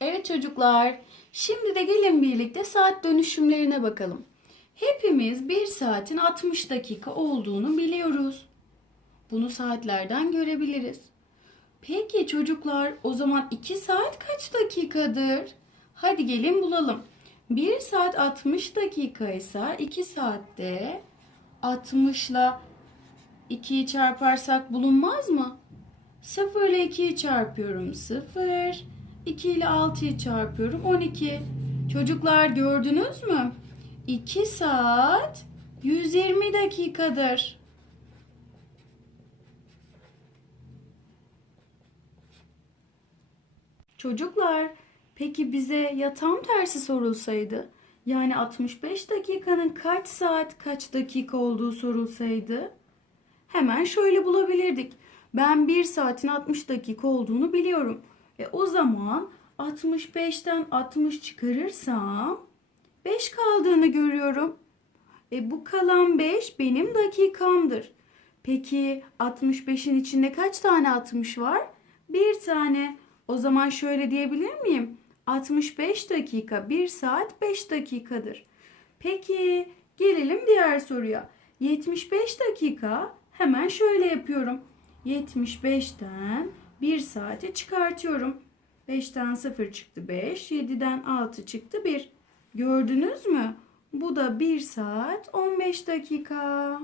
Evet çocuklar, şimdi de gelin birlikte saat dönüşümlerine bakalım. Hepimiz bir saatin 60 dakika olduğunu biliyoruz. Bunu saatlerden görebiliriz. Peki çocuklar, o zaman 2 saat kaç dakikadır? Hadi gelin bulalım. 1 saat 60 dakika ise 2 saatte 60 ile 2'yi çarparsak bulunmaz mı? 0 ile 2'yi çarpıyorum 0. 2 ile 6'yı çarpıyorum 12. Çocuklar gördünüz mü? 2 saat 120 dakikadır. Çocuklar, peki bize ya tam tersi sorulsaydı? Yani 65 dakikanın kaç saat kaç dakika olduğu sorulsaydı? Hemen şöyle bulabilirdik. Ben 1 saatin 60 dakika olduğunu biliyorum. E o zaman 65'ten 60 çıkarırsam 5 kaldığını görüyorum. E bu kalan 5 benim dakikamdır. Peki 65'in içinde kaç tane 60 var? Bir tane. O zaman şöyle diyebilir miyim? 65 dakika 1 saat 5 dakikadır. Peki gelelim diğer soruya. 75 dakika hemen şöyle yapıyorum. 75'ten 1 saate çıkartıyorum. 5'ten 0 çıktı 5, 7'den 6 çıktı 1. Gördünüz mü? Bu da 1 saat 15 dakika.